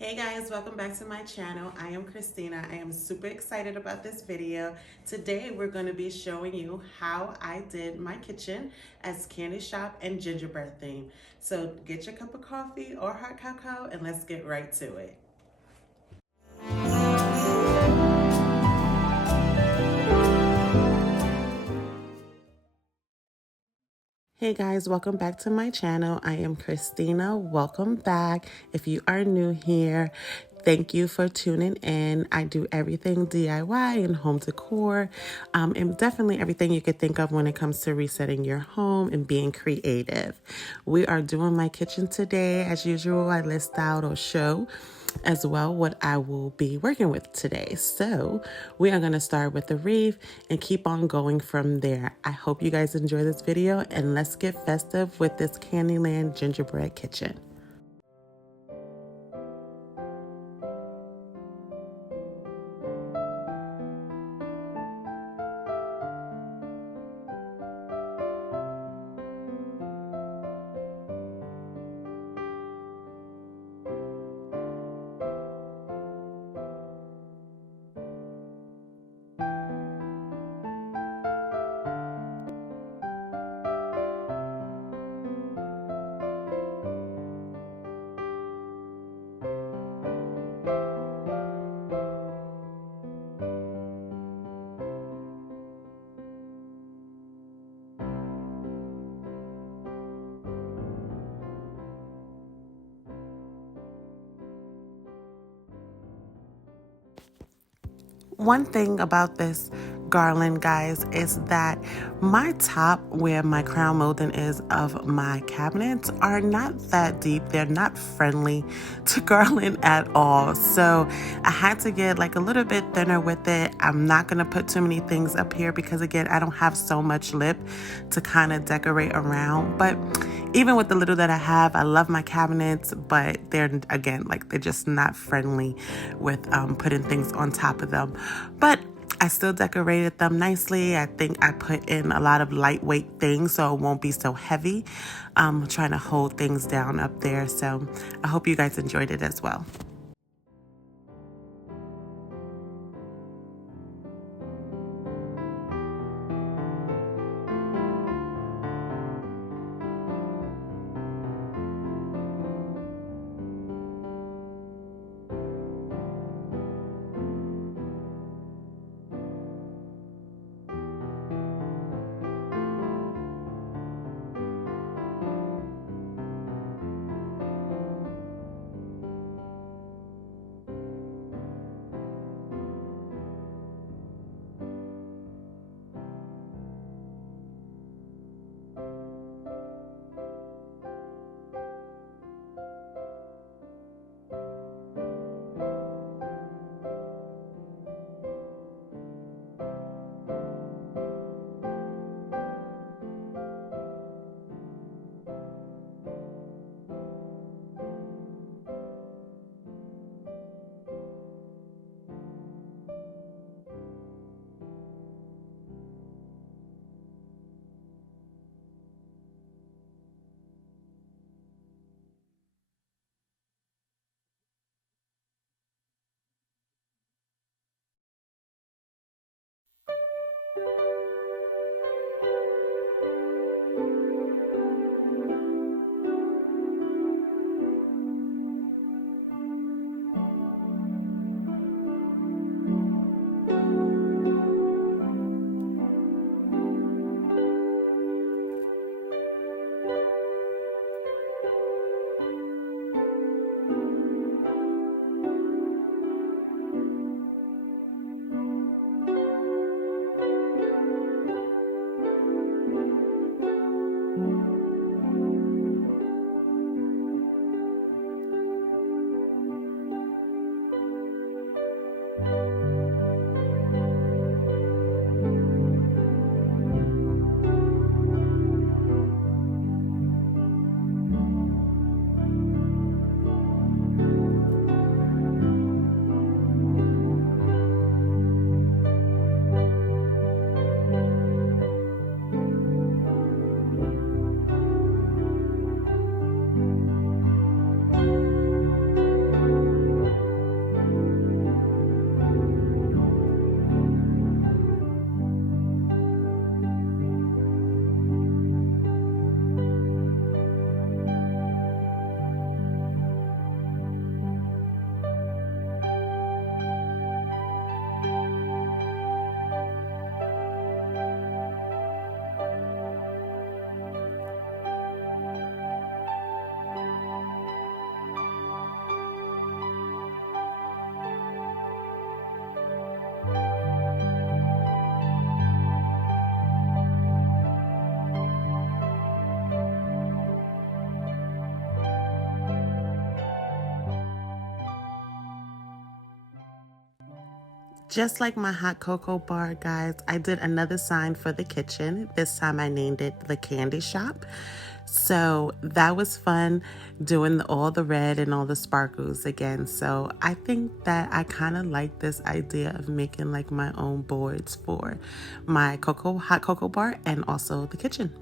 Hey guys, welcome back to my channel. I am Christina. I am super excited about this video. Today we're going to be showing you how I did my kitchen as candy shop and gingerbread theme. So get your cup of coffee or hot cocoa and let's get right to it. Hey guys, welcome back to my channel. I am Christina. Welcome back. If you are new here, thank you for tuning in. I do everything DIY and home decor, and definitely everything you could think of when it comes to resetting your home and being creative. We are doing my kitchen today. As usual, I list out or show as well what I will be working with today. So we are going to start with the wreath and keep on going from there. I hope you guys enjoy this video and let's get festive with this Candyland gingerbread kitchen. One thing about this garland, guys, is that my top where my crown molding is of my cabinets are not that deep. They're not friendly to garland at all. So I had to get like a little bit thinner with it. I'm not going to put too many things up here because again, I don't have so much lip to kind of decorate around. But even with the little that I have, I love my cabinets, but they're again, like they're just not friendly with putting things on top of them. But I still decorated them nicely. I think I put in a lot of lightweight things so it won't be so heavy. Trying to hold things down up there. So I hope you guys enjoyed it as well. Just like my hot cocoa bar, guys, I did another sign for the kitchen. This time I named it the Candy Shop. So that was fun doing all the red and all the sparkles again. So I think that I kind of like this idea of making like my own boards for my hot cocoa bar and also the kitchen.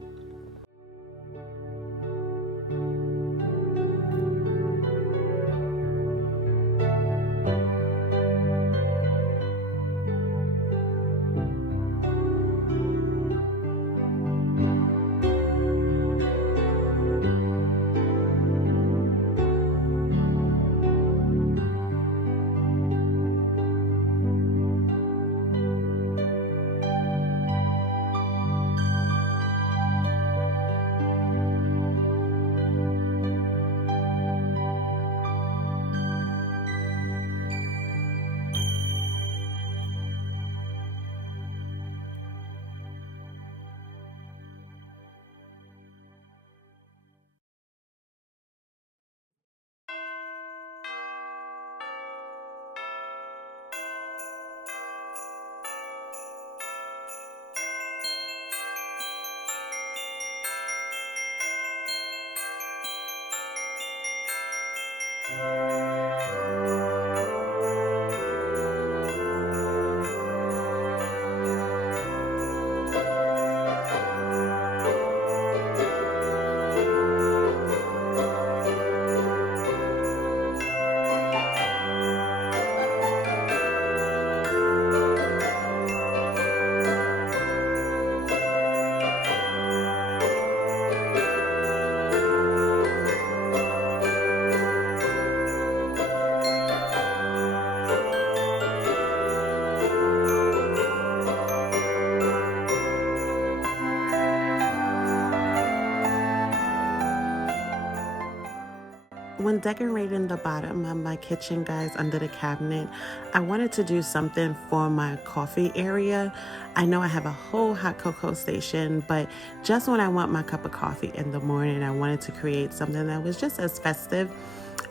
When decorating the bottom of my kitchen, guys, under the cabinet, I wanted to do something for my coffee area. I know I have a whole hot cocoa station, but just when I want my cup of coffee in the morning, I wanted to create something that was just as festive.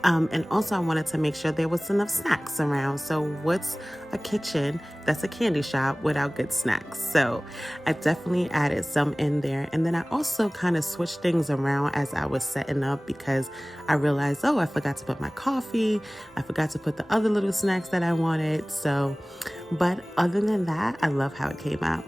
And also I wanted to make sure there was enough snacks around. So what's a kitchen that's a candy shop without good snacks? So I definitely added some in there. And then I also kind of switched things around as I was setting up because I realized, oh, I forgot to put my coffee. I forgot to put the other little snacks that I wanted. So, but other than that, I love how it came out.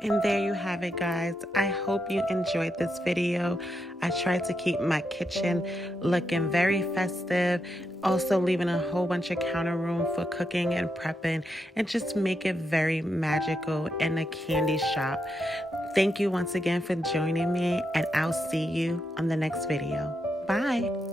And there you have it, guys. I hope you enjoyed this video. I tried to keep my kitchen looking very festive, also leaving a whole bunch of counter room for cooking and prepping, and just make it very magical in a candy shop. Thank you once again for joining me, and I'll see you on the next video. Bye.